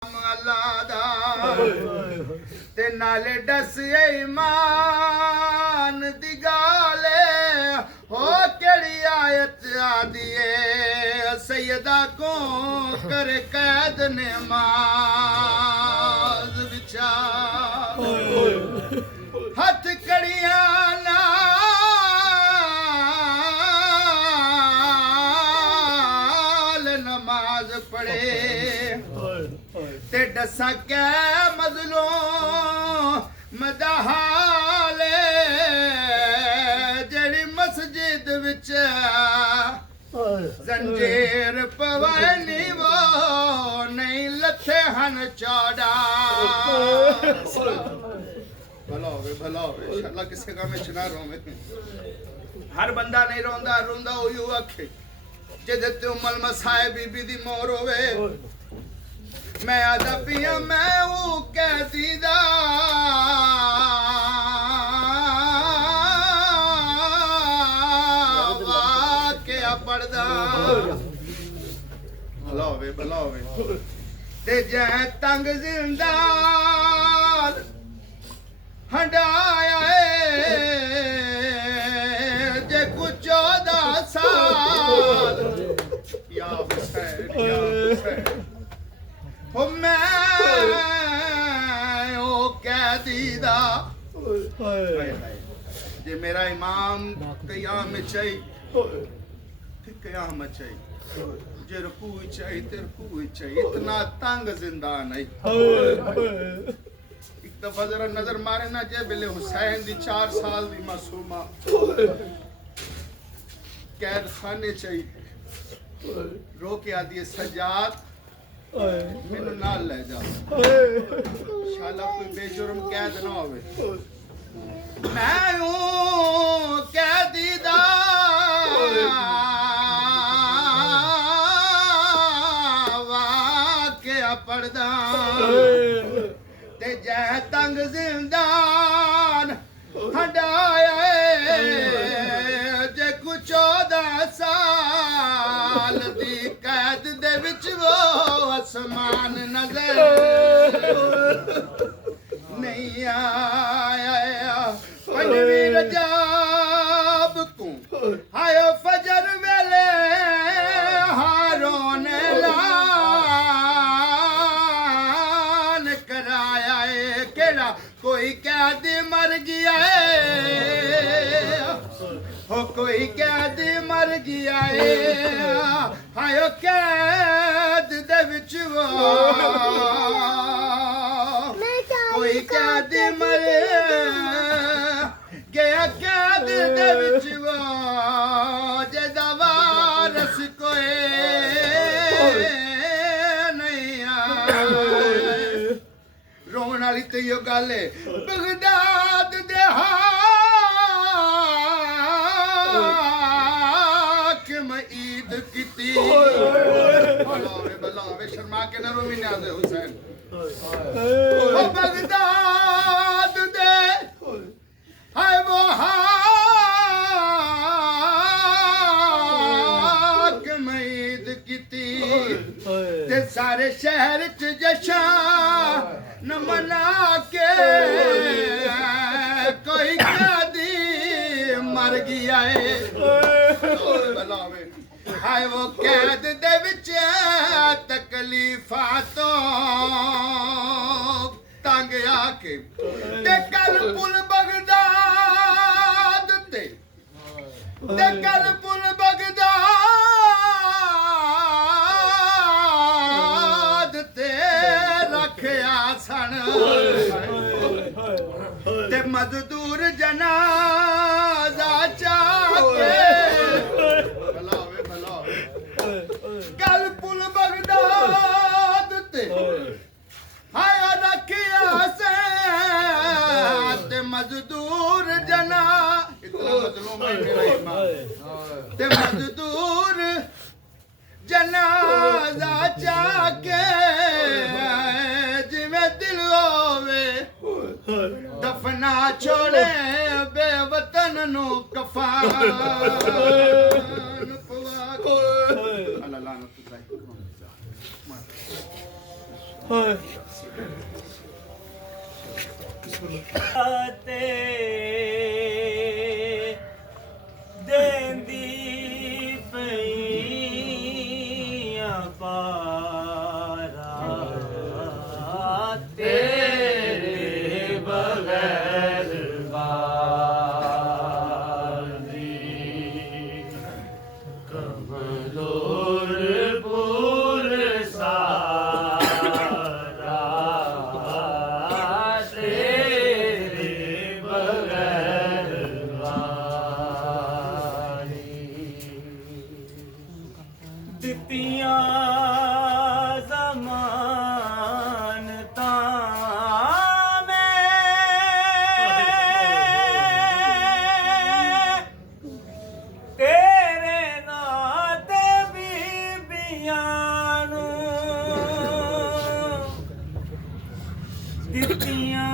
अल्लाह दा ते नाले दस ईमान दी गाले हो केड़ी आयत आदी है सैयदा को करे कैद नमाज बिछा हथ कड़िया नाल नमाज पढ़े ते दसा कै मजलो मदहाले जेड़ी मस्जिद विच जंजीर पवनी वो नहीं लथे हन चौड़ा भला होवे इंशाअल्लाह किसी का में ना रोवे हर बंदा नहीं रोंदा रोंदा ओयू आखे जिदे ते उमल मसाए बीबी दी मोर होवे मैं आदा पिया मैं वो कहती दा वाकया पढ़दा भला होवे ते जै तंग जिंदान हंडाया जे कुछ 14 साल या हुसैन हो मैं ओ कैदी दा जे मेरा इमाम कयाम चाही ते कयाम चाही जे रुकू चाही ते रुकू चाही इतना तंग जिंदा नहीं एक दफा जरा नजर मारे ना जे बिले हुसैन दी 4 साल दी मासूमा कैद खाने चाही रो के आदि सजाद मैनू नाल ले जा शाला कोई बेजुर्म कैद ना होवे मैं हूं कैदी दा वाकया पढ़दा ते जै तंग जिंदान हंडाया जे कुछ 14 साल दी कैद दे विच वो आसमान नजर नहीं आया पंजवीं रजाब को आयो फजर वेले हारों ने लान कराया केड़ा कोई कैदी मर गया हो कोई कैद मर गया हायो कैद दे विच वो कोई कैद मर गया कैद दे विच वो जेदा वारस कोई नहीं रोन वाली तो यो गल है बगदाद दे ईद किती बलावे शर्मा के नरो भी ना दे हुसैन ओ बगदाद दे हाय वो हाकिम ईद किती ते सारे शहर च जशन मना के कोई कैदी मर गया है हाय वो कैद दे विच तकलीफा तो तंग आके ते कल पुल बगदाद ते कल पुल बगदाद ते रखया सन ते मजदूर जनाजा चाके कल पुल बगदाद ते हाय रखिया से ते मजदूर जना इतना मजलूम है मेरा ईमान ते मजदूर जनाजा चाके जिवें दिल होवे दफना छोड़े बेवतन नु कफान पवा ਦੇਂਦੀ ਪਈਆਂ ਪਾਰਾਂ ਤੇਰੇ ਬਗੈਰ ਬਾਨੀ ਕਮਜ਼ੋਰ ਪੁਰ ਸਾਰਾ ਤੇਰੇ ਬਗੈਰ ਦਿੱਤੀਆਂ ਜ਼ਮਾਨਤਾਂ ਮੈਂ ਤੇਰੇ ਨਾਂ ਤੇ ਬੀਬੀਆਂ ਨੂੰ ਦਿੱਤੀਆਂ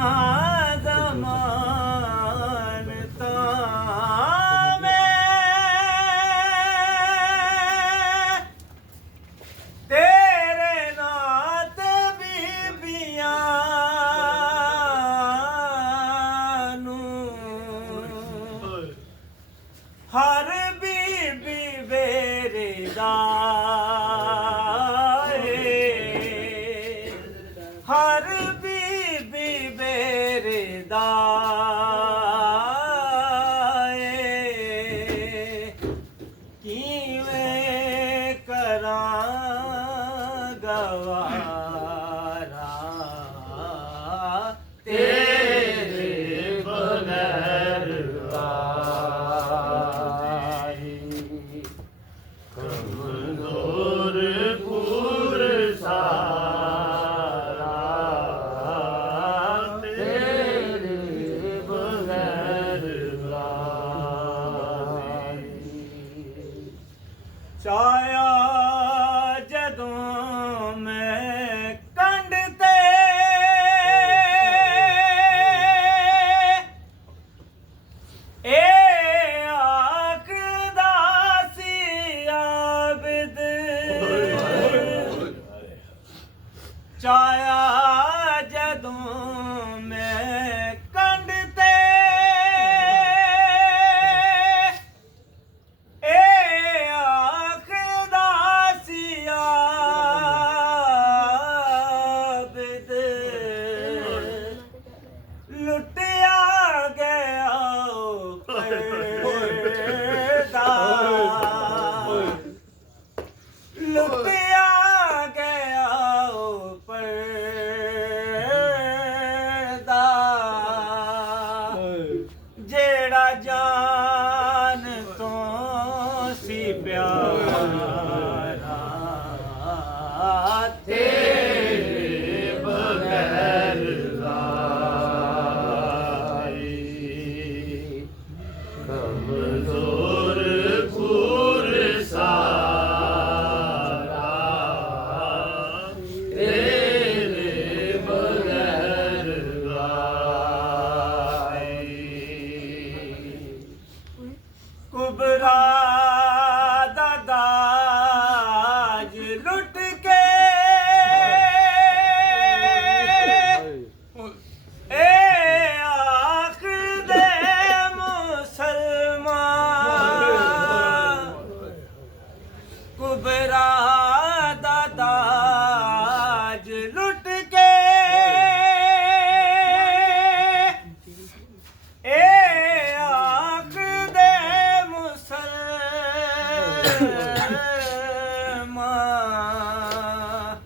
ਹਰ ਬੀਬੀ ਮੇਰੇ ਦਾ ਏ ਹਰ ਬੀਬੀ ਮੇਰੇ ਦਾ ਏ ਕਿਵੇਂ ਕਰਾਂ ਗਵਾਰਾ ਤੇਰੇ ਬਗੈਰ ਕਮਜ਼ੋਰ ਪੁਰ ਸਾਰਾ ਤੇਰੇ ਬਗੈਰ ਚਾਇਆ ਜਦੋਂ ਮੈਂ ਕੰਢ ਤੇ ਇਹ ਆਖਦਾ ਸੀ ਆਬਿਦ ਚਾਇਆ ਜਦੋਂ ਮੈਂ ਕੰਢ ਤੇ ਇਹ ਆਖਦਾ ਸੀ ਆਬਿਦ ਲੁੱਟਿਆ ਗਿਆ ਉਹ ਪਰਦਾ ਲੁੱਟਿਆ ਗਿਆ ਉਹ ਪਰਦਾ ਜਿਹੜਾ ਜਾਨ ਤੋਂ ਸੀ ਪਿਆਰਾ ਤੇਰੇ ਬਗੈਰ ਕਮਜ਼ੋਰ ਪੁਰ ਸਾਰਾ ਤੇਰੇ ਬਗੈਰ ਕੁਬਰਾ ਦਾ ਦਾਜ ਲੁੱਟ ਕੇ ਇਹ ਆਖਦੇ ਮੁਸਲਮਾਨ ਕੁਬਰਾ ਦਾ ਦਾਜ ਲੁੱਟ ਕੇ ਇਹ ਆਖਦੇ ਮੁਸਲਮਾਨ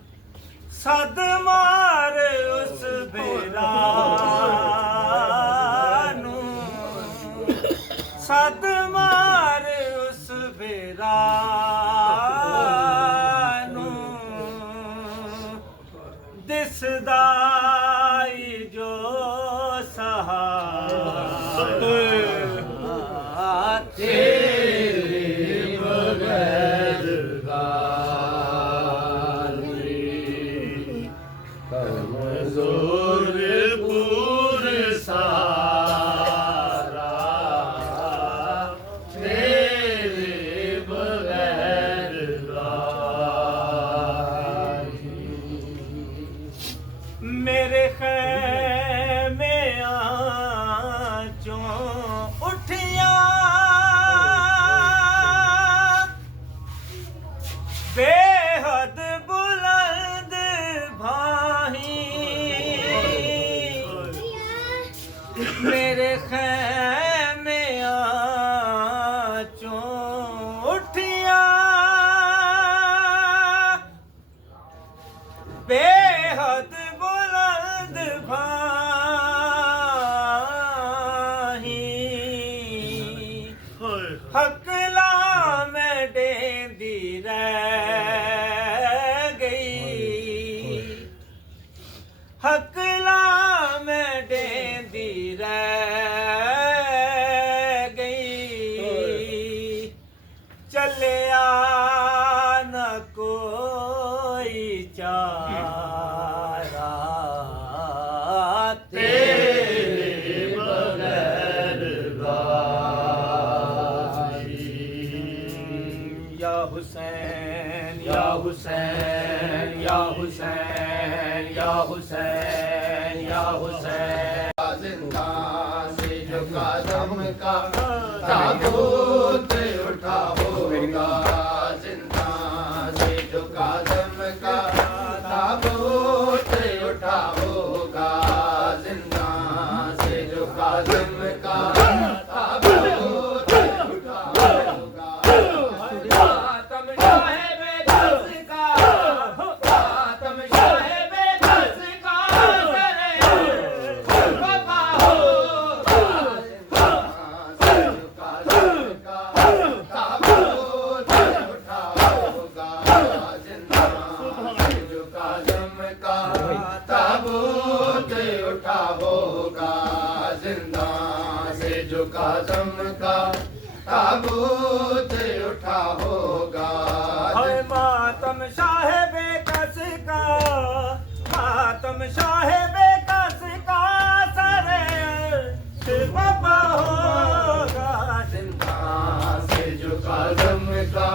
ਸਦ ਮਾਰ ਉਸ ਬੇਰਾ ਨੂੰ ਸਦ ਮਾਰ ਉਸ ਬੇਰਾ ਨੂੰ ਦਿਸਦਾ ਈ ਜੋ ਸਹਾਰਾ ਤੇਰੇ ਬਗੈਰ ਕਮਜ਼ੋਰ ਪੁਰ ਸਾਰਾ ਤੇਰੇ ਬਗੈਰ मेरे खैमे चों उठिया बेहद बुलंद भाही मेरे खैमे चों उठिया बेहद बुलंद भाही हकला में डेंदी रह गई हकला में डेंदी रह गई चलिया न कोई चारा तेरे बगैर या हुसैन या हुसैन या हुसैन या हुसैन या हुसैन जिंदा से जो कदम का ताबूत उठा होगा जिंदा से जो कदम का ताबूत उठा होगा जिंदा से जो कदम का ताबूत उठा होगा फातम साहिब दस का फातम साहिब दस का करे बाबा हो काज़म का ताबूत उठा होगा हाय मातम साहिब कस का मातम साहिब कस का सरे बाबा होगा जिंदा से जो काज़म का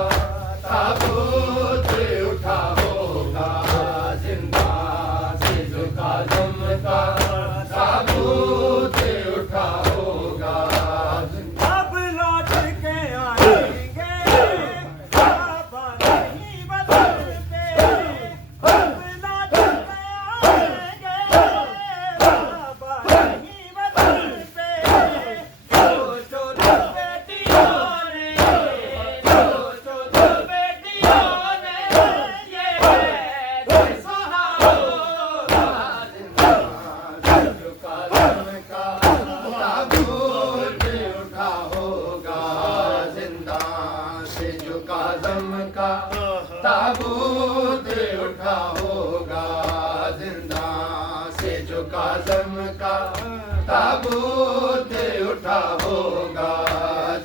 ताबूत उठा होगा जिंदा से जो काज़म का ताबूत उठा होगा अब लौट के आएंगे बाबा नहीं बदलते अब लौट के आएंगे बाबा नहीं बदलते दो बेटियों ने दो बेटियों ने ये सहा होगा जो काज़म का ताबूत उठा होगा जिंदा से जो काज़म का ताबूत उठा होगा जिंदा से जो काज़म का ताबूत उठा होगा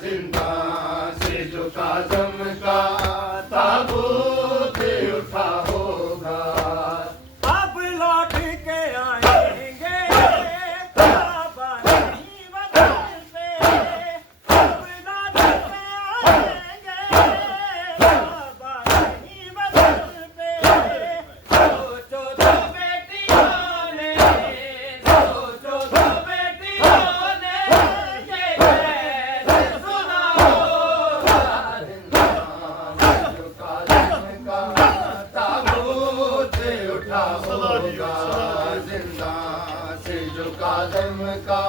जिंदा से जो काज़म का ताबूत उठा होगा अब लौट के आएंगे बाबा नहीं बदलते अब लौट के आएंगे बाबा नहीं बदलते सोचो दो बेटियों ने सोचो दो बेटियों ने ये कैसे सुना होगा जो काज़म का ताबूत उठा होगा जिंदा से जो काज़म का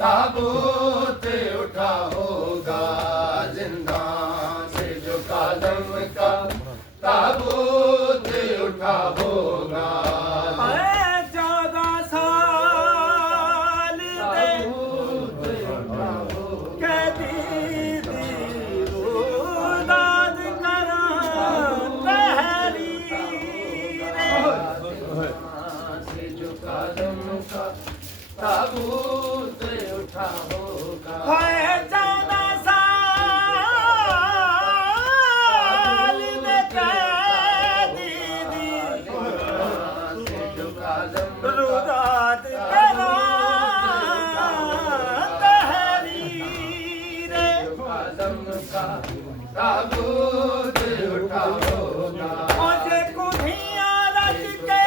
ताबूत उठा होगा जिंदा से जो काज़म का ताबूत उठा होगा 14 साल दे कैदी दी रुदाद करा तहरीरे से जो काज़म का ताबूत उठा होगा हाय 14 साल दे कैदी दी से जो काज़म रुदाद करा तहरीरे काज़म का ताबूत उठा होगा मुझे कुधिया रच के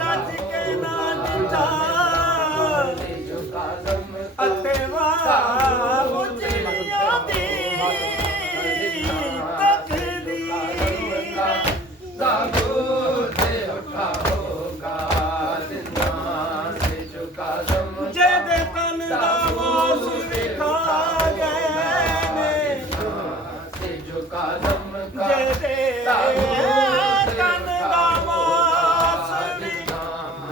ਰੱਜ ਕੇ ਨਾ ਦਿੱਤਾ ਅਤੇ ਵਾਹ ਮੁਝਿਆਂ ਦੀ ਜਿਹਦੇ ਤਨ ਦਾ ਵਾਸ ਵਿਖਾ ਗਏ ਨੇ ਜਿਹਦੇ ਤਨ ਦਾ ਵਾਸ ਵਿਖਾ ਗਏ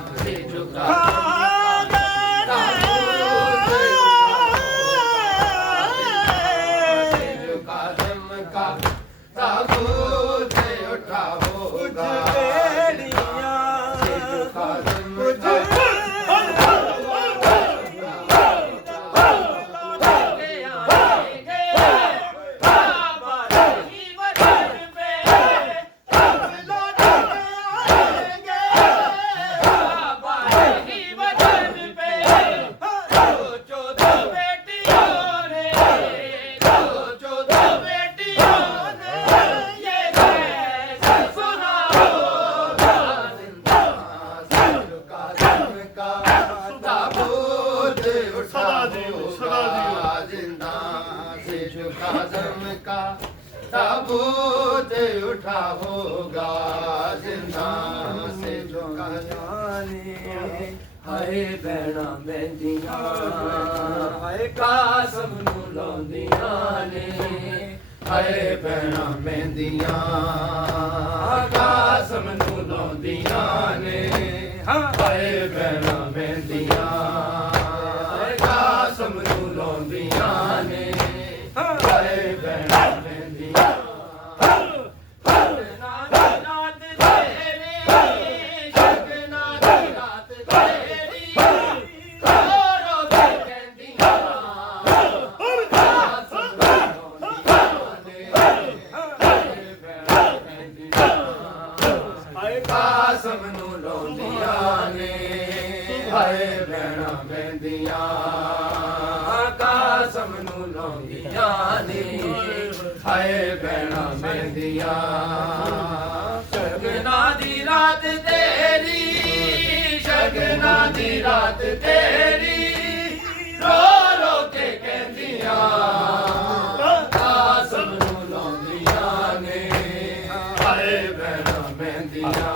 ताबूत उठा होगा जिंदा से झुका हाय भैणा मेंदियां हाय कासम नूं लाउंदियां ने हाय भैणा मेहंदियां कासम नूं लाउंदियां ने हाय भैणा मेहंदियां कासम नूं लाउंदियां ने हाय भैणा मेहंदियां ਕਾਸਮ ਨੂੰ ਲਾਉਂਦੀਆਂ ਨੇ ਹਾਏ ਭੈਣਾਂ ਮਹਿੰਦੀਆਂ ਕਾਸਮ ਨੂੰ ਲਾਉਂਦੀਆਂ ਨੇ ਹਾਏ ਭੈਣਾਂ ਮਹਿੰਦੀਆਂ ਸ਼ਗਨਾਂ ਦੀ ਰਾਤ ਤੇਰੀ ਸ਼ਗਨਾਂ ਦੀ ਰਾਤ ਤੇਰੀ ਰੋ ਰੋ ਕੇ ਕਹਿੰਦੀਆਂ ਕਾਸਮ ਨੂੰ ਲਾਉਂਦੀਆਂ ਨੇ ਹਾਏ ਭੈਣਾਂ ਮਹਿੰਦੀਆਂ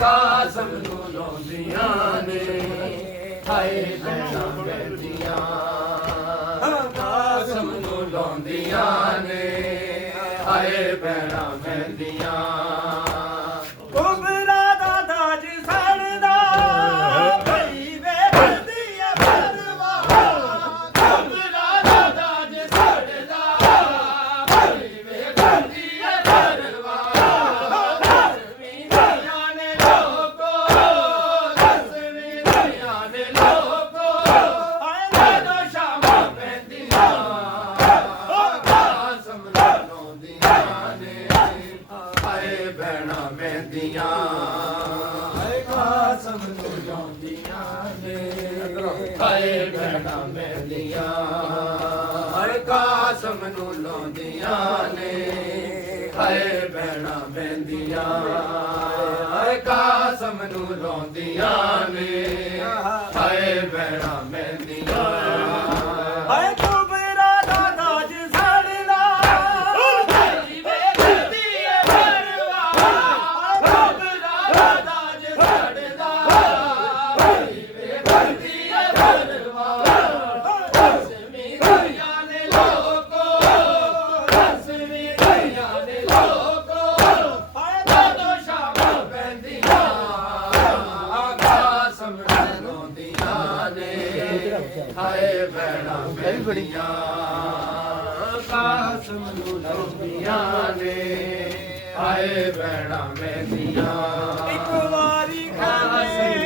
ਕਾਸਮ ਨੂੰ ਲਾਉਂਦੀਆਂ ਨੇ ਹਾਏ ਭੈਣਾਂ ਮਹਿੰਦੀਆਂ ਕਾਸਮ ਨੂੰ ਲਾਉਂਦੀਆਂ ਨੇ ਹਾਏ ਭੈਣਾਂ ਮਹਿੰਦੀਆਂ ਕੋਬਰਾ ਦਾ ਦਾਜ ਸੜਦਾ ਭਈ ਵੇ ਬੰਦੀਆਂ ਪਰਵਾ ਕੋਬਰਾ ਦਾ ਦਾਜ ਸੜਦਾ ਭਈ ਵੇ ਬੰਦੀਆਂ ਪਰਵਾ ਕਾਸਮ ਨੂੰ ਲਾਉਂਦੀਆਂ ਨੇ ਹਾਏ ਭੈਣਾਂ ਮਹਿੰਦੀਆਂ ਹਾਏ ਕਾਸਮ ਨੂੰ ਲਾਉਂਦੀਆਂ ਨੇ ਹਾਏ ਭੈਣਾਂ ਮਹਿੰਦੀਆਂ ਹਾਏ ਕਾਸਮ ਨੂੰ ਲਾਉਂਦੀਆਂ ਨੇ ਹਾਏ ਭੈਣਾਂ ਮਹਿੰਦੀਆਂ ਹਾਏ ਕੋਬਰਾ ਦਾ ਦਾਜ ਸੜਦਾ ਭਈ ਵੇ ਬੰਦੀਏ ਪਰਵਾ ਕੋਬਰਾ ਦਾ ਦਾਜ ਸੜਦਾ ਭਈ ਵੇ ਬੰਦੀਏ ਪਰਵਾ ਰਸਮੀ ਦੁਨੀਆ ਨੇ ਲੋਕੋ ਰਸਮੀ ਦੁਨੀਆ ਨੇ ਲੋਕੋ ਹਾਏ ਜਦੋਂ ਸ਼ਾਮਾਂ ਪੈਂਦੀਆਂ ਕਾਸਮ ਨੂੰ ਲਾਉਂਦੀਆਂ ਨੇ ਹਾਏ ਭੈਣਾਂ ਮਹਿੰਦੀਆਂ ਕਾਸਮ ਨੂੰ ਲਾਉਂਦੀਆਂ ਨੇ ਹਾਏ ਭੈਣਾਂ ਮਹਿੰਦੀਆਂ ਇੱਕ ਵਾਰੀ ਖਾਵੇ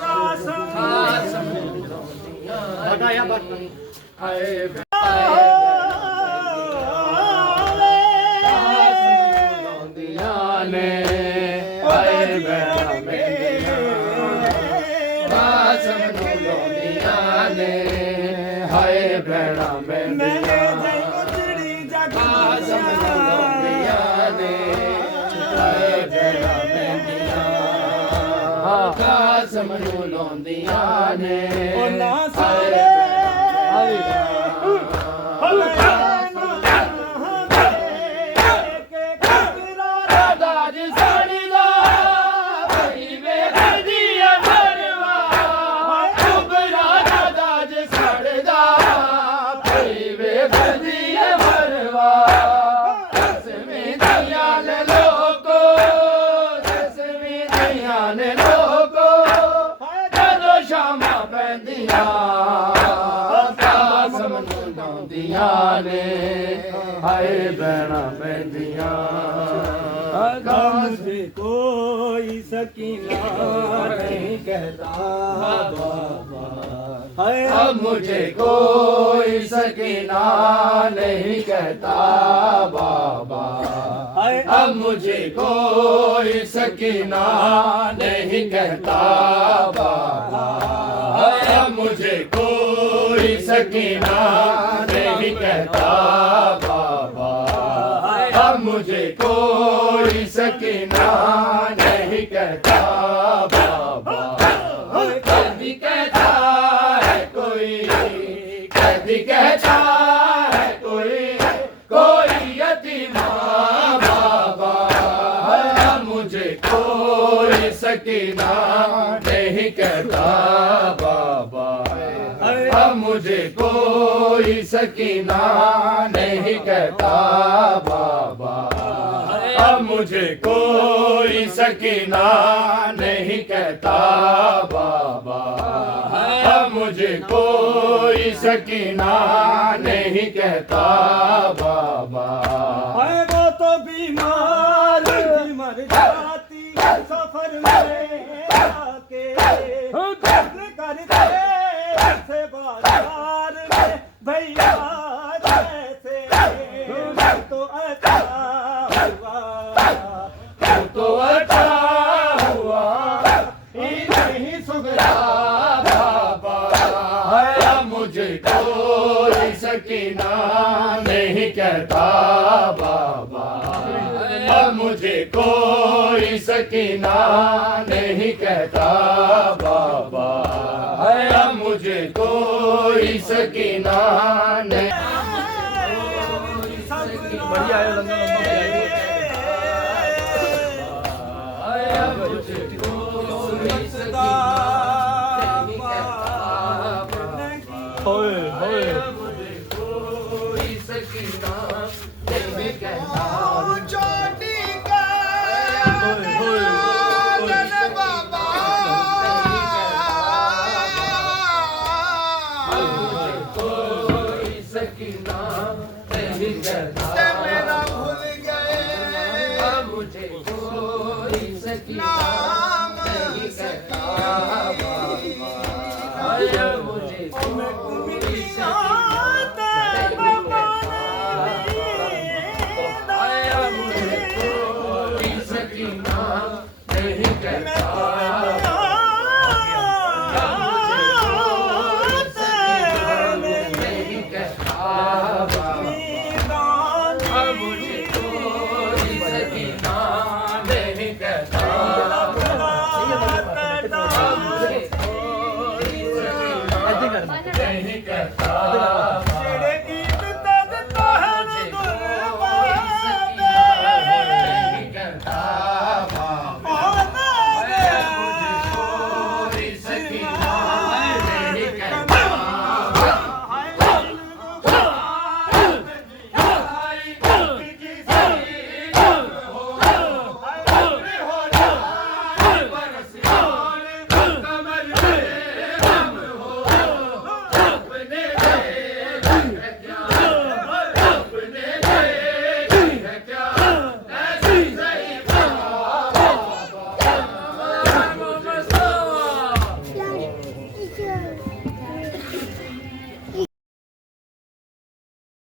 ਕਾਸਮ ਕਾਸਮ ਨੂੰ ਲਾਉਂਦੀਆਂ ਨੇ ਹਾਏ ਲਾਉਂਦੀਆਂ ਨੇ ਹਾਏ ਭੈਣਾਂ ਮਹਿੰਦੀਆਂ ਕਾਸਮ ਨੂੰ ਲਾਉਂਦੀਆਂ ਨੇ ਹਾਏ ਭੈਣਾਂ ਮੈਨੇ ਮਹਿੰਦੀਆਂ ਜੈ ਉਜੜੀ ਖਾਸ ਮਨੂੰ ਲਾਉਂਦੀਆਂ ਨੇ ਉਹਨਾਂ ਸਾਰੇ ਦਾਜ ਸਾੜਦਾ ਭਈ ਵੇਖਦੀ ਆ ਮਰਵਾ ਕੁਬਰਾ ਦਾਜ ਸਾੜਦਾ ਭਈ ਵੇਖਦੀ ਆ ਮਰਵਾ ਦਸਵੀਂ ਦੀਆਂ ਨੇ ਲੋਕੋ ਦਸਵੀਂ ਦੀਆਂ ਨੇ ਲੋਕੋ ਜਦੋਂ ਸ਼ਾਮਾਂ ਪੈਂਦੀਆਂ ਖਾਸ ਮਨੂੰ ਲਾਉਂਦੀਆਂ ਨੇ ਹਾਏ ਬਹਿਣਾ ਪੈਂਦੀਆਂ मुझे कोई सकीना नहीं कहता बाबा अब मुझे कोई सकीना नहीं कहता बाबा अब मुझे कोई सकीना नहीं कहता बाबा अब मुझे कोई सकीना नहीं कहता बाबा अब मुझे कोई सकीना नहीं कहता बाबा कभी कहता है कोई कभी कहता है कोई यतीमा बाबा अब मुझे कोई सकीना नहीं कहता बाबा अब मुझे कोई सकीना नहीं कहता बाबा अब मुझे कोई सकीना नहीं कहता बाबा अब मुझे कोई सकीना नहीं कहता बाबा वो तो बीमार मर जाती सफर में आके करते से बाजार में भैया जैसे तो अच्छा तो अच्छा हुआ नहीं सुगरा बाबा अब मुझे कोई सकीना नहीं कहता बाबा अब मुझे कोई सकीना नहीं कहता बाबा अब मुझे कोई सकीना नहीं बढ़िया है लंगा